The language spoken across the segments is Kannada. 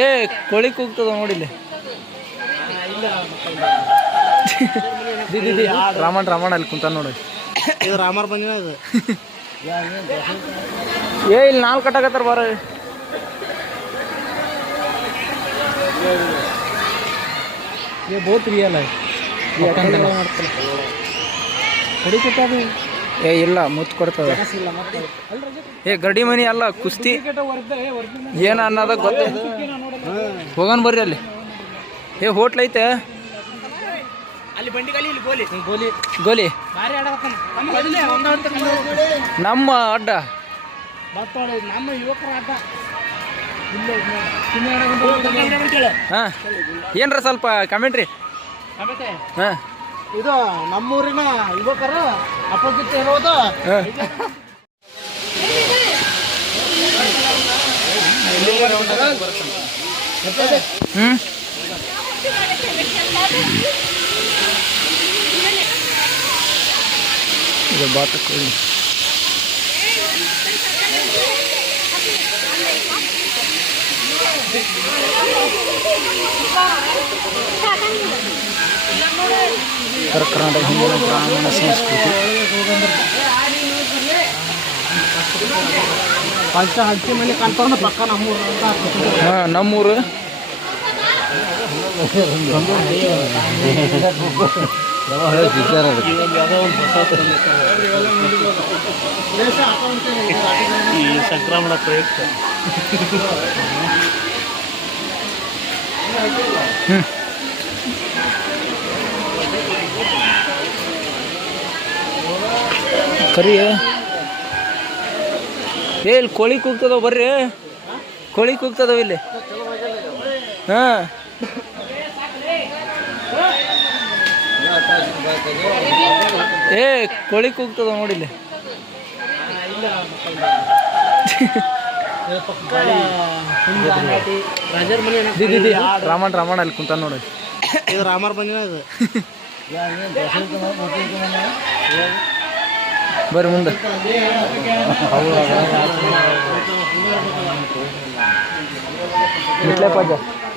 ಏ ಕೋಳಿ ಕೂಗ್ತದ ನೋಡಿಲ್ಲಿ. ರಾಮಣ್ಣ ಅಲ್ಲಿ ಕುಂತ ನೋಡಿ. ಇದು ರಾಮರ್ ಬಂದಿನ ಇದು. ಏ ಇಲ್ಲಿ 4 ಕಟ್ಟಾಕತ್ತಾರ ಬಾರ. ये बहुत रियल है. ಏ ಇಲ್ಲ ಮುತ್ತು ಕೊಡ್ತದೆ. ಏ ಗಡಿ ಮನಿ ಅಲ್ಲ ಕುಸ್ತಿ ಏನ ಅನ್ನೋದ ಗೊತ್ತ. ಹೋಗೋಣ ಬರ್ರಿ ಅಲ್ಲಿ. ಏ ಹೋಟ್ಲ್ ಐತೆ ಗೋಲಿ ನಮ್ಮ ಅಡ್ಡ ನಮ್ಮ ಯುವಕರ ಅಡ್ಡ. ಹಾ ಏನ್ರ ಸ್ವಲ್ಪ ಕಮೆಂಟ್ರಿ. ಹಾ ಇದು ನಮ್ಮೂರಿನ ಯುವಕರು ಅಪೋಸಿಟ್ ಇರೋದು. ಇದು ಬಾತುಕೋಳಿ. ಉತ್ತರ ಕರ್ನಾಟಕ ಹಿಂದಿನ ಗ್ರಾಮೀಣ ಸಂಸ್ಕೃತಿ. ಹಂಚಿ ಮನೆ ಕಾಣ್ತಾವ ಪಕ್ಕ ನಮ್ಮೂರು. ಹಾಂ ನಮ್ಮೂರು. ಈ ಸಂಕ್ರಮಣ ಪ್ರಯುಕ್ತ ಕರಿ. ಏ ಇಲ್ಲಿ ಕೋಳಿ ಕೂಗ್ತದವ ಬರ್ರಿ. ಕೋಳಿ ಕೂಗ್ತದವ ಇಲ್ಲಿ. ಹಾಂ ಏ ಕೋಳಿ ಕೂಗ್ತದವ ನೋಡಿಲ್ಲಿ. ರಾಮಣ್ಣ ಅಲ್ಲಿ ಕುಂತ ನೋಡಿ. ಇದು ರಾಮರ್ ಬಂದಿನ ಇದು. ಬರ್ರಿ ಮುಂದೆ.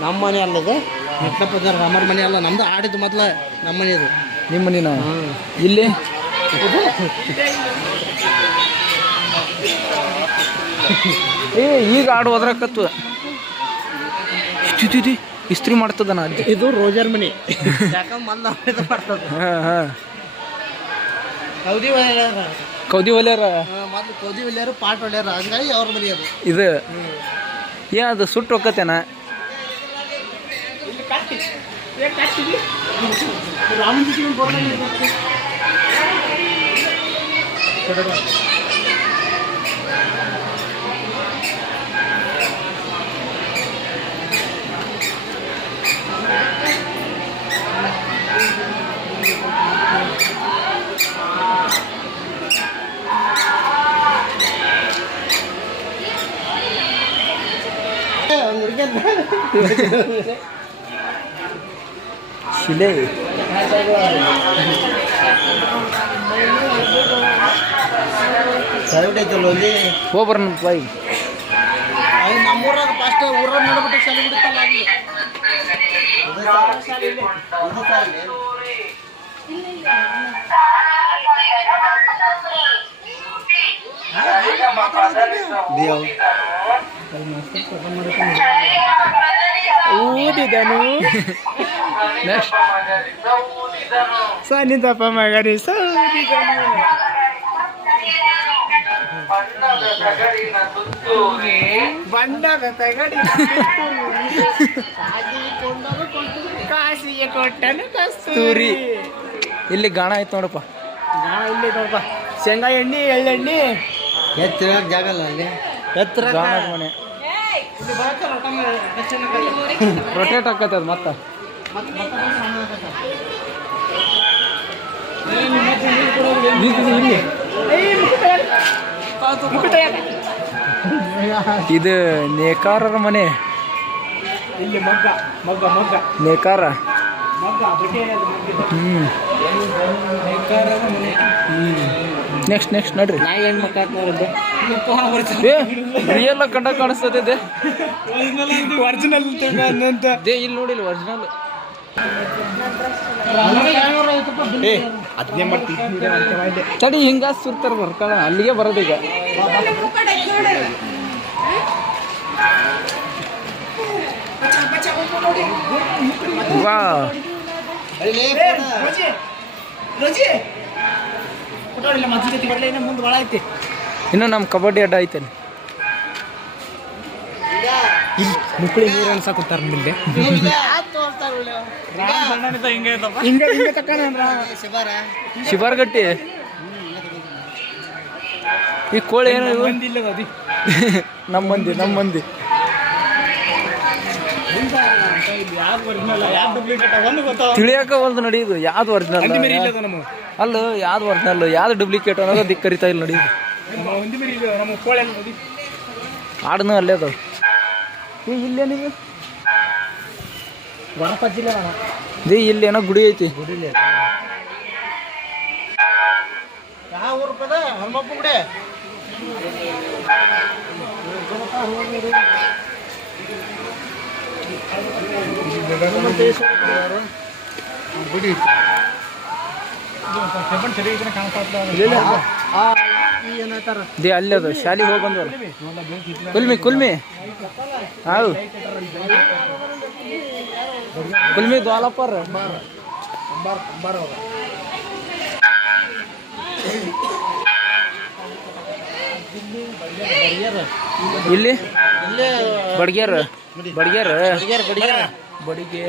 ನಮ್ಮ ಮನೆ ಅಲ್ಲ ಇದು. ಮಿಟ್ಲಪ್ಪ ರಾಮರ್ ಮನೆ ಅಲ್ಲ, ನಮ್ದು ಆಡಿದ್ದು ಮೊದಲ ನಮ್ಮ ಮನೆ ಇದು. ನಿಮ್ಮ ಮನೆನಾ ಇಲ್ಲಿ? ಏ ಈಗ ಆಡು ಹೋದ್ರಕತ್ತು ಇಸ್ತ್ರಿ ಮಾಡ್ತದ ನಾ. ಇದು ರೋಜರ್ ಮನಿ. ಹಾಂ ಹಾಂ ಕೌದಿ ಒಲ್ಯಾರ ಮೊದಲು ಕೌದಿ ಒಲ್ಯಾರು ಪಾಟ್ ಒಳ್ಯಾರ, ಹಂಗಾಗಿ ಅವ್ರ ಮನಿ ಅದು. ಇದು ಏ ಅದು ಸುಟ್ಟು ಹೋಗತ್ತೇನ? ಶಿಲೆ ಹೋಗ್ಬರ್ ನಮ್ಮ ಬಾಯಿ. ನಮ್ಮೂರಾಗ ಫಸ್ಟ್ ಊರಾಗ ನೋಡ್ಬಿಟ್ಟು ಶಾಲೆ ಬಿಡುತ್ತಲ್ಲ ಊದಿದನು ಸಾನಿದಪ್ಪ ಮಗರಿ ಸೌದಿದನು. ಬಣ್ಣದ ತಗಡಿ ಕಾಸಿಗೆ ಕೊಟ್ಟನು ಕಸ್ತೂರಿ. ಇಲ್ಲಿ ಗಾಣ ಆಯ್ತು ನೋಡಪ್ಪ. ಗಾಣ ಇಲ್ಲಿ ನೋಡಪ್ಪ. ಶೇಂಗಾ ಎಣ್ಣೆ ಎಳ್ಳೆಣ್ಣೆ ಎತ್ತರ ಜಾಗ ಅಲ್ಲ ಅಲ್ಲಿ. ಎತ್ತರ ಗಾಣದ ಮನೆ ರೊಟೇಟ್ ಹಾಕತ್ತದ ಮತ್ತೆ. ಇದು ನೇಕಾರರ ಮನೆ. ಇಲ್ಲಿ ಮಗ್ಗ ಮಗ್ಗ ಮಗ್ಗ ನೇಕಾರ. ಮಗ್ಗ ಹ್ಞೂ ನೇಕಾರರ ಮನೆ. ನೆಕ್ಸ್ಟ್ ನಡ್ರಿ. ನಾಯಿ ಹೆಣ್ಣು ಮಕ್ಕ ನೋಡಿದ್ದೆ ಏ ರಿಯಲ್ ಕಂಡ ಕಾಣಿಸ್ತದೆ. ಒರಿಜಿನಲ್ ಇಲ್ಲಿ ನೋಡಿಲ್ಲ ಒರಿಜಿನಲ್. ಅದನ್ನೇ ಮಾಡ್ತೀನಿ ತಡಿ ಹಿಂಗ ಸುರ್ತಾರ ಬರ್ತಾಳ ಅಲ್ಲಿಗೆ ಬರೋದೀಗ. ವಾ ಮುಂದೆ ಭಾಳ ಐತಿ. ಇನ್ನು ನಮ್ಮ ಕಬಡ್ಡಿ ಅಡ್ಡ ಐತೇನೆ. ಇಲ್ಲಿ ಮುಕ್ಕಳಿ ನೀರು ಅನ್ಸಾಕುತ್ತಾರ ಮುಂದೆ. ಶಿಬಾರ್ಗಟ್ಟಿ ಈ ಕೋಳಿ ಏನು ಇವು? ನಮ್ಮ ಮಂದಿ ತಿಳಿಯಾಕ ಒಂದು ನಡೆಯುದು ಯಾವ್ದು ಒರಿಜಿನಲ್ ಅಲ್ಲ, ಯಾವ್ದು ಒರಿಜಿನಲ್ ಯಾವ್ದು ಡೂಪ್ಲಿಕೇಟ್ ಅನ್ನೋದು ದಿಕ್ ಕರಿತಾ ಇಲ್ಲ ನಡೆಯುದು. ಆಡನು ಅಲ್ಲೇ ಅದಾವ. ಇಲ್ಲೇನಿದೆ ದೇ ಇಲ್ಲಿ ಏನೋ ಗುಡಿ ಐತಿ. ದೇ ಅಲ್ಲಿ ಅದು ಶಾಲೆಗೆ ಹೋಗಿ ಬಂದವಲ್ಲ ಕುಲ್ಮಿ ಹೌದು ಕುಲ್ಮಿ ದ್ವಾಲಪ್ಪರ್ ಇಲ್ಲಿ ಬಡ್ಗ್ಯಾರ ಬಡಿಗೆ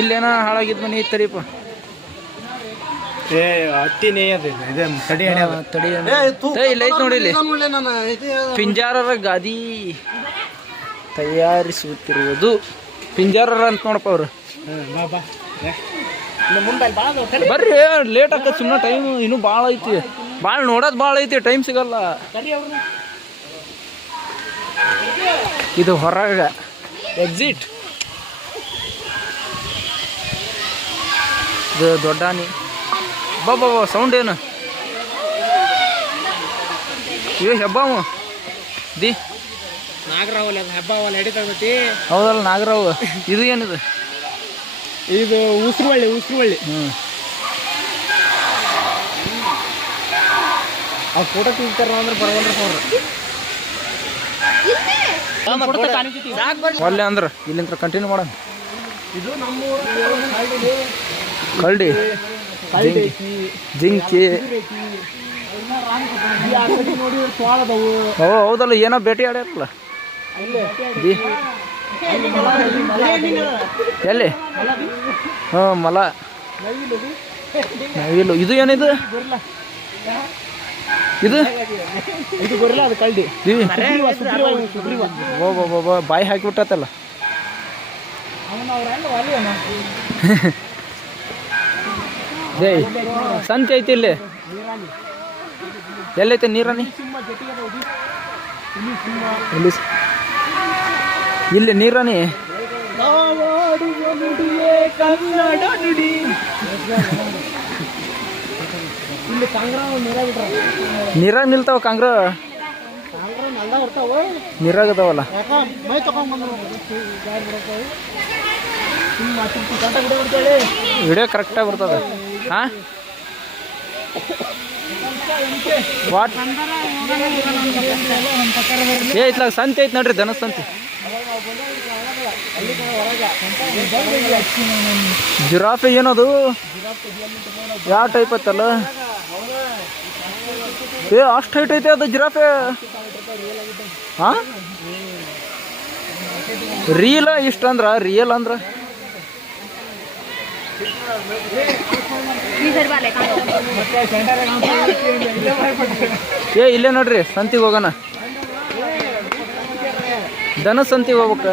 ಇಲ್ಲೇನ ಹಾಳಾಗಿದ್ ಮನಿ ಇತ್ತರಿಪ್ಪ. ಇಲ್ಲ ಐತ್ ನೋಡಿ, ಇಲ್ಲಿ ಪಿಂಜಾರರ ಗಾದಿ ತಯಾರಿಸುತ್ತಿರುವುದು. ಪಿಂಜಾರರ ಅಂತ ನೋಡಪ್ಪ ಅವ್ರು. ಬರ್ರಿ ಲೇಟ್ ಆಕತ್, ಸುಮ್ಮನೆ ಟೈಮ್ ಇನ್ನೂ ಭಾಳ ಐತಿ. ಭಾಳ ನೋಡೋದು ಭಾಳ ಐತಿ, ಟೈಮ್ ಸಿಗಲ್ಲ. ಇದು ಹೊರಗ ಎಕ್ಸಿಟ್. ಇದು ದೊಡ್ಡಾನಿ. ಬಾಬಾ ಸೌಂಡ್ ಏನು ಇವ ಹೆಬ್ಬಾವು ದಿ ನಾಗರಾವಲ್ಲಿ ಅದು ಹಬ್ಬವಲ್ಲ ಹಿಡಿತೈತಿ. ಹೌದಲ್ಲ ನಾಗರಾವ್. ಇದು ಏನಿದು? ಇದು ಉಸ್ರುವಳ್ಳಿ. ಅವ್ರು ಫೋಟೋ ತೆಗಿತಾರ ಅಂದ್ರೆ ಬರವಲ್ರಪ್ಪ ಅವ್ರು. ಒಳ್ಳೆ ಅಂದ್ರೆ ಇಲ್ಲಿಂದ ಕಂಟಿನ್ಯೂ ಮಾಡೋಣ. ಇದು ನಮ್ಮ ಕಳ್ಳಿ ಜಿಂಕಿ. ಓ ಹೌದಲ್ಲ, ಏನೋ ಭೇಟಿ ಆಡ್ಯಾರಲ್ಲ ಎಲ್ಲಿ? ಹಾಂ ಮಲ ನವಿಲು. ಇದು ಏನಿದು? ಇದು ಬರಲ್ಲ, ಅದು ಕಳ್ಳಿ. ಓ ಬಾಯಿ ಹಾಕಿಬಿಟ್ಟತ್ತಲ್ಲ. ಜೈ ಸಂತೆ ಐತಿ ಇಲ್ಲಿ. ಎಲ್ಲೈತೆ ನೀರಾನಿ? ಇಲ್ಲಿ ನೀರಾನಿ. ನೀರಾಗ ನಿಲ್ತಾವ ಕಾಂಗ್ರ. ನೀರಾಗ ಅದಾವಲ್ಲ. ವಿಡಿಯೋ ಕರೆಕ್ಟಾಗಿ ಬರ್ತದೆ. ಹಾಂ ವಾಟ್ ಇತ್ಲಾಗ ಸಂತೆ ಐತೆ ನೋಡ್ರಿ, ದನ ಸಂತೆ. ಜಿರಾಫೆ ಏನದು? ಯಾವ ಟೈಪ್ ಐತಲ್ಲ? ಅಷ್ಟು ಹೈಟ್ ಐತೆ ಅದು ಜಿರಾಫೆ. ಹಾಂ ರೀಲ್ ಇಷ್ಟ ಅಂದ್ರ ರಿಯಲ್ ಅಂದ್ರ ಇಲ್ಲೇ ನೋಡ್ರಿ ಸಂತಿಗೆ ಹೋಗೋಣ. ದನ ಸಂತಿಗೆ ಹೋಗ್ಬೇಕ.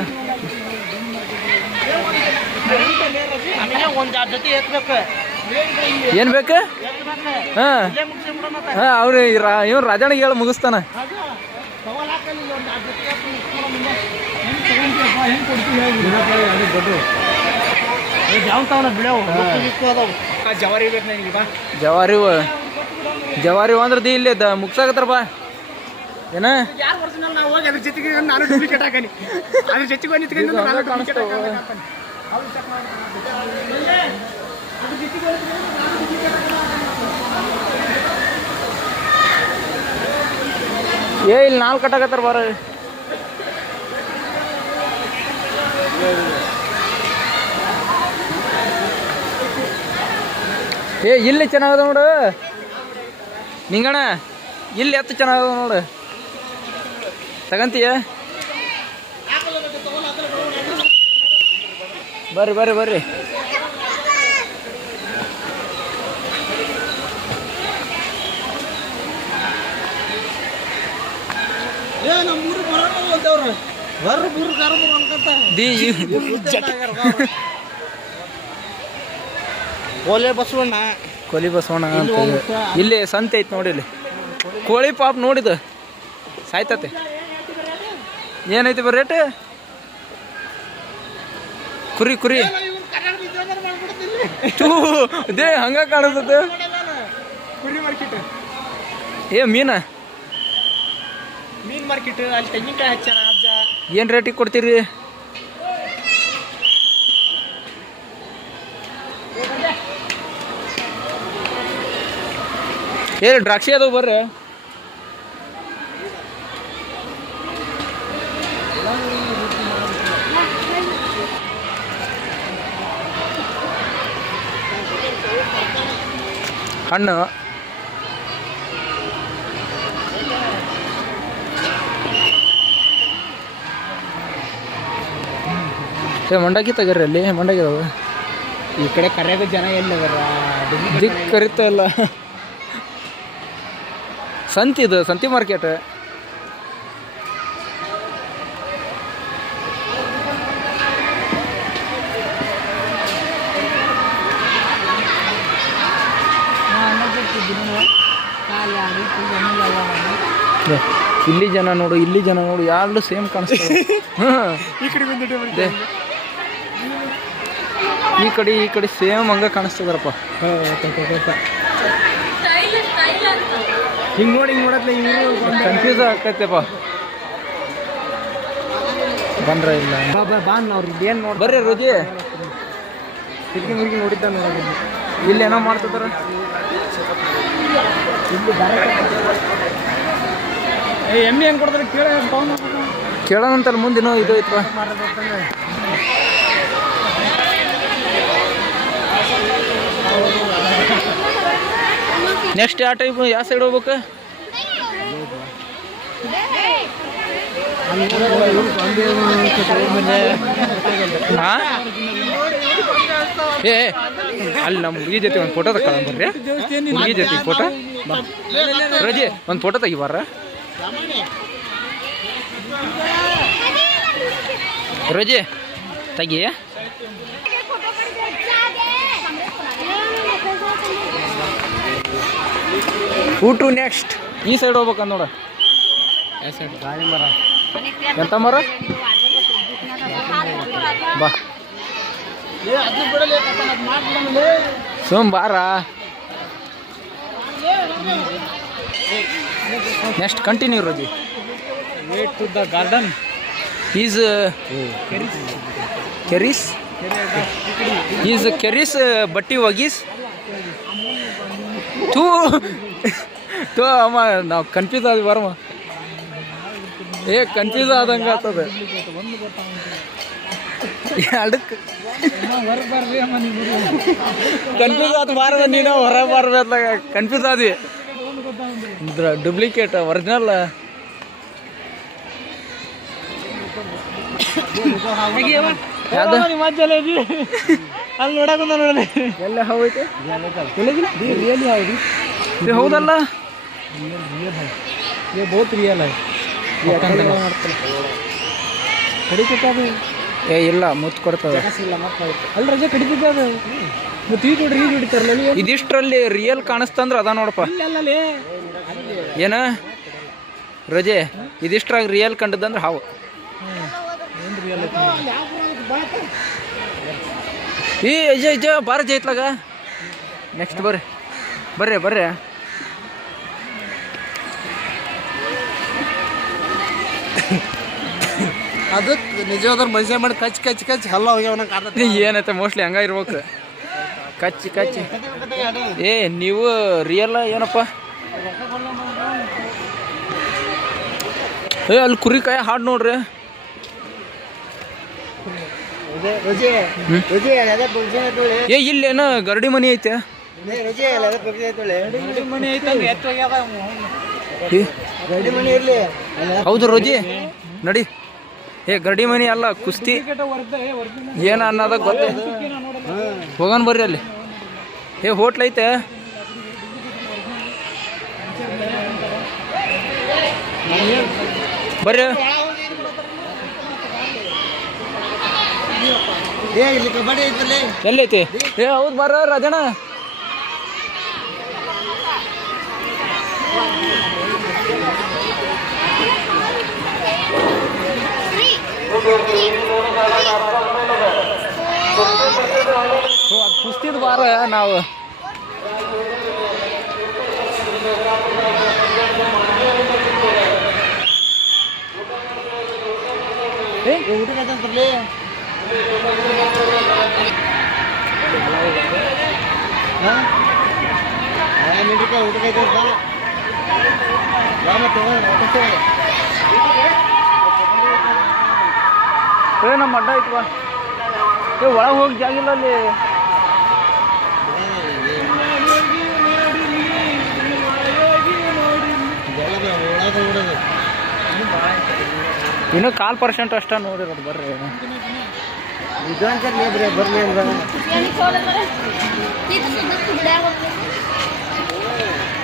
ಒಂದು 2 ಜೊತೆ ಎತ್ಬೇಕು. ಏನು ಬೇಕು? ಹಾಂ ಹಾಂ ಅವ್ರು ಇವ್ನು ರಾಜಣ್ಣಿಗೆ ಹೇಳಿ ಮುಗಿಸ್ತಾನ. ಜವಾರಿ ಅಂದ್ರೆ ದಿ ಇಲ್ಲಿ ಮುಗ್ಸಾಕತ್ತಾರ ಬಾ ಏನ ಏ ಇಲ್ಲಿ 4 ಕಟ್ಟಾಕತ್ತಾರ ಬಾರ. ಏ ಇಲ್ಲಿ ಚೆನ್ನಾಗದ ನೋಡು ನಿಂಗಣ, ಇಲ್ಲಿ ಎತ್ತು ಚೆನ್ನಾಗದ ನೋಡು, ತಗಂತೀಯ? ಬರ್ರಿ ಬರ್ರಿ ಬರ್ರಿ. ಕೋಲಿ ಬಸವಣ್ಣ ಅಂತ ಇಲ್ಲಿ ಸಂತೆ ಐತಿ ನೋಡಿ. ಇಲ್ಲಿ ಕೋಳಿ ಪಾಪ ನೋಡಿದ ಸಾಯ್ತತೆ. ಏನೈತಿ ಬರ ರೇಟ್? ಕುರಿ ಕುರಿ ದೇ ಹಂಗ ಕಾಣಿಸ್ತದೆ. ಏ ಮೀನ ಮೀನ್ ಮಾರ್ಕೆಟ್ ಅಲ್ಲಿ ತೆಂಗಿನಕಾಯಿ ಹಚ್ಚಾರ. ಏನು ರೇಟಿಗೆ ಕೊಡ್ತೀರಿ? ಏ ದ್ರಾಕ್ಷಿ ಅದಾವ ಬರ್ರಿ. ಹಣ್ಣು ಮಂಡಕ್ಕಿ ತೆಗೀರಿ. ಅಲ್ಲಿ ಮಂಡಕ್ಕಿ ಅದಾವ. ಈ ಕಡೆ ಕರೆಯಾಗ ಜನ ಎಲ್ಲದಾರ, ದಿಕ್ ಕರಿತಾ ಇಲ್ಲ. ಸಂತಿ ಇದು, ಸಂತಿ ಮಾರ್ಕೆಟ್. ಇಲ್ಲಿ ಜನ ನೋಡು, ಇಲ್ಲಿ ಜನ ನೋಡು, ಎರಡು ಸೇಮ್ ಕಾಣಿಸ್ತಾರೆ. ಈ ಕಡೆ ಸೇಮ್ ಹಂಗ ಕಾಣಿಸ್ತದಾರಪ್ಪ. ಹಿಂಗೆ ನೋಡಿ ಹಿಂಗೆ ನೋಡತ್ಲೆ ಕನ್ಫ್ಯೂಸ್ ಆಗ್ತೈತೆಪ್ಪ. ಬಂದ್ರ ಇಲ್ಲ ಅವ್ರಿಗೆ ಏನು ನೋಡಿ ಬರ್ರಿ ರೋಜಿ. ಕಿಟಕಿ ಮುಗಿ ನೋಡಿದ್ದ ನೋಡೋದು. ಇಲ್ಲಿ ಏನೋ ಮಾಡ್ತಿದಾರ. ಎಮ್ಮೆ ಹೆಂಗೆ ಕೊಡ್ತಾರೆ ಕೇಳೋಣಂತಲ್ಲ. ಮುಂದಿನೋ ಇದು ಐತಪ್ಪ. ನೆಕ್ಸ್ಟ್ ಯಾವ ಟೈಪ್ ಯಾವ ಸೈಡ್ ಹೋಗ್ಬೇಕು? ಏ ಅಲ್ಲಿ ನಮ್ಮ ಹುಡುಗಿ ಜೊತೆ ಒಂದು ಫೋಟೋ ತಗೊಂಡ್ ಬರ್ರಿ. ಹುಡುಗಿ ಜೊತೆ ಫೋಟೋ ರಜೆ ಒಂದು ಫೋಟೋ ತೆಗಿಬಾರ. ರಜೆ ತೆಗಿ. ಊಟು ನೆಕ್ಸ್ಟ್ ಈ ಸೈಡ್ ಹೋಗ್ಬೇಕಂದ ನೋಡ. ಎಂತ ಮರ ಬಾ ಸುಮ್ ಬಾರ. Next continue Rosie. Wait to the garden is ಕೆರಿಸ್ ಈಸ್ ಕೆರಿಸ್ ಬಟ್ಟಿ ಒಗೀಸ್ ತೂ ತೋ ಅಮ್ಮ. ನಾವು ಕನ್ಫ್ಯೂಸ್ ಆದ್ವಿ ಬರಮ್ಮ. ಏ ಕನ್ಫ್ಯೂಸ್ ಆದಂಗೆ ಆಗ್ತದೆ. ಅದಕ್ಕೆ ಕನ್ಫ್ಯೂಸ್ ಆತ ಬಾರದ ನೀನು ಹೊರ ಬಾರ್ಬೇಕ. ಕನ್ಫ್ಯೂಸ್ ಆದ್ವಿ. ಡೂಪ್ಲಿಕೇಟ್ ಒರಿಜಿನಲ್ ಯಾವ್ದು ಅಲ್ಲಿ ನೋಡಕ ನೋಡಿ. ಎಲ್ಲ ಹೌದೈತೆ ರಿಯಲಿ ಹೌದು. ಇದು ಹೌದಲ್ಲ, ये बहुत रियल है. कड़ी के क्या ಏ ಇಲ್ಲ ಮುತ್ತು ಕೊಡ್ತದ. ಇಲ್ಲ ಮತ್ತೆ ಅಲ್ಲಿ ರಜೆ ಕಡಿತಿದ್ದೆ ಅದು ಮತ್ತೆ ಈಗ ನೋಡ್ರಿ ಈಗ ಹಿಡಿತಾರಲ್ಲ ಇದಿಷ್ಟರಲ್ಲಿ ರಿಯಲ್ ಕಾಣಿಸ್ತಂದ್ರೆ ಅದ ನೋಡಪ್ಪ. ಏನ ರಜೆ ಇದಿಷ್ಟ್ರಾಗ ರಿಯಲ್ ಕಂಡದಂದ್ರೆ ಹಾವು. ಈ ಅಜ್ಜ ಬಾರ ಜೈತ್ಲಾಗ ನೆಕ್ಸ್ಟ್ ಬರ್ರಿ ಅದು ನಿಜವಾದ ಮನುಷ್ಯ ಮಾಡಿ ಕಚ್ಚಿ ಹಲ್ಲ ಹೋಗ್ಯಾವನ ಕಾಣ್ತೈತಿ. ಏನೈತೆ ಮೋಸ್ಟ್ಲಿ ಹಂಗ ಇರ್ಬೇಕು. ಕಚ್ಚಿ ಏ ನೀವು ರಿಯಲ್ ಏನಪ್ಪ. ಏ ಅಲ್ಲಿ ಕುರಿಕಾಯಿ ಹಾಡು ನೋಡ್ರಿ. ಏ ಇಲ್ಲೇನು ಗರಡಿ ಮನಿ ಐತೆ. ಹೌದು ರೋಜಿ ನಡಿ. ಏ ಗರಡಿ ಮನಿ ಅಲ್ಲ ಕುಸ್ತಿ ಏನ ಅನ್ನೋದ ಗೊತ್ತ. ಹೋಗೋಣ ಬರ್ರಿ ಅಲ್ಲಿ. ಏ ಹೋಟ್ಲ್ ಐತೆ. ಬರ್ರಿ ಎಲ್ಲೈತಿ. ಏ ಹೌದು ಬರ್ರ ರಾಜಣ್ಣ. ಕುಸ್ತಿದ್ ಬಾರ ನಾವು ಊಟಕ್ಕೆ ಏ ನಮ್ಮ ಅಡ್ಡ ಐತ್ವಾ. ಏ ಒಳಗೆ ಹೋಗಿ ಜಾಗಿಲ್ಲ ಅಲ್ಲಿ. ಇನ್ನು 1% ಅಷ್ಟ ನೋಡಿರೋದು. ಬರ್ರಿ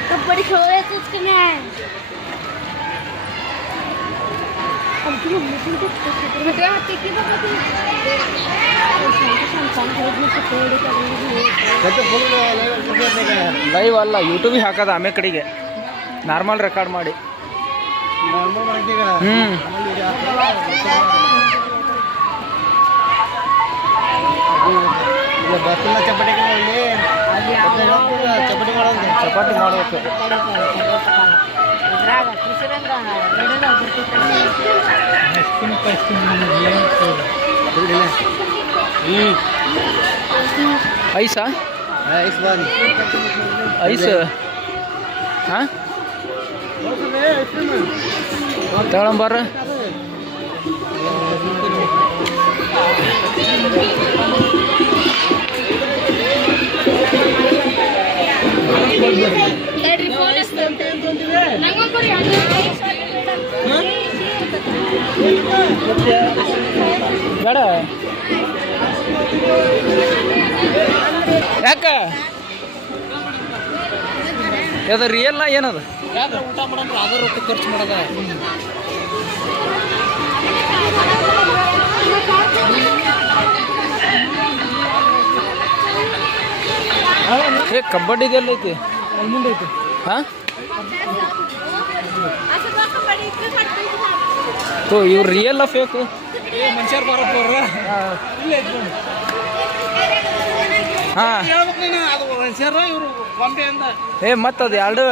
कबड्डी खेळायचं की नाही ಲೈವ್ ಅಲ್ಲ ಯೂಟ್ಯೂಬಿಗೆ ಹಾಕೋದು ಆಮೇಲೆ ಕಡೆಗೆ ನಾರ್ಮಲ್ ರೆಕಾರ್ಡ್ ಮಾಡಿ. ಚಪಾತಿ ಮಾಡಬೇಕು. ಐಸಾ ಐಸ್ ಹಾಂ ತಗೊಳಂಬಾರ. ಬೇಡ ಯಾಕ ಅದು ರಿಯಲ್ ಏನದು. ಊಟ ಮಾಡಂದ್ರೆ ಅದ್ರ ರೊಕ್ಕ ಖರ್ಚು ಮಾಡೋದ. ಏ ಕಬಡ್ಡಿದೆಲ್ಲ ಐತಿ ಮುಂದೆ ಐತಿ. ಹಾಂ ಇವ್ರು ರಿಯಲ್ ಫೇಕು ಮನುಷ್ಯರು ಬರಪ್ಪ ಹಾಂ. ಅದು ಮನುಷ್ಯರ ಇವರು ಗೊಂಬೆ ಅಂದ. ಏ ಮತ್ತದು ಎರಡು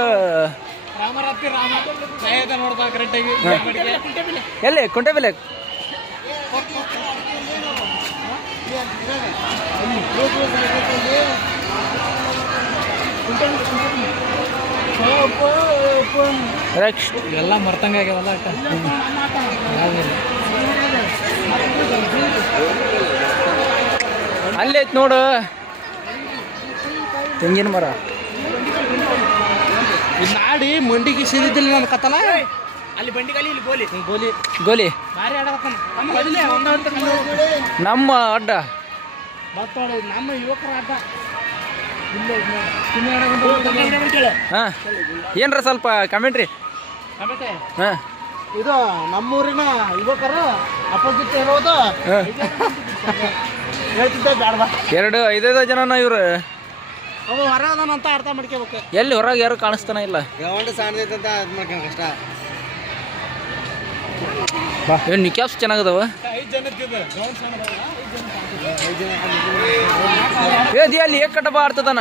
ರಾಮರಾತ್ರಿ ರಾಮ ನೋಡ್ತಾ ಕರೆಕ್ಟಾಗಿ ಎಲ್ಲಿ ಕುಂಟೆಬೆಲೆ. ಎಲ್ಲ ಮರ್ತಂಗ ಆಗ್ಯಾವಲ್ಲ ಅಕ್ಕ. ಅಲ್ಲಿ ಐತ್ ನೋಡು ತೆಂಗಿನ ಮರ. ನಾಡಿ ಮಂಡಿಗೆ ಸಿದಿದ್ದಿಲ್ಲ ನನ್ನ ಕತ್ತಲ ಅಲ್ಲಿ ಬಂಡಿಗಲ್ಲಿ ಇಲ್ಲಿ ಗೋಲಿ ಗೋಲಿ ಗೋಲಿ ಭಾರಿ ಆಡಕತ್ತಾನ. ನಮ್ಮ ಅಡ್ಡ ನಮ್ಮ ಯುವಕರ ಅಡ್ಡ. ಹಾಂ ಏನ್ರ ಸ್ವಲ್ಪ ಕಮೆಂಟ್ರಿ. ಹಾಂ ಇದು ನಮ್ಮೂರಿನ ಯುವಕರು ಅಪೋಸಿಟ್ ಇರೋದು ಹೇಳ್ತಿದ್ದೆ ಬ್ಯಾಡ್ಬಾ. 5 ಜನನ ಇವ್ರು ಅವ ಹೊರಗದಾನಂತ ಅರ್ಥ ಮಾಡ್ಕೋಬೇಕು. ಎಲ್ಲಿ ಹೊರಗೆ ಯಾರು ಕಾಣಿಸ್ತಾನ ಇಲ್ಲ. ಗೌಂಡ ಸಣ್ಣದೈತಂತ ಅದು ಮಾಡ್ಕೊಂಡು ಕಷ್ಟ. ಏನು ನಿಕ್ಯಾಪ್ಸ್ ಚೆನ್ನಾಗದವ. ಏ ದಿ ಅಲ್ಲಿ ಏಕ್ ಕಟ್ಟಬ ಆಡ್ತದಾನ.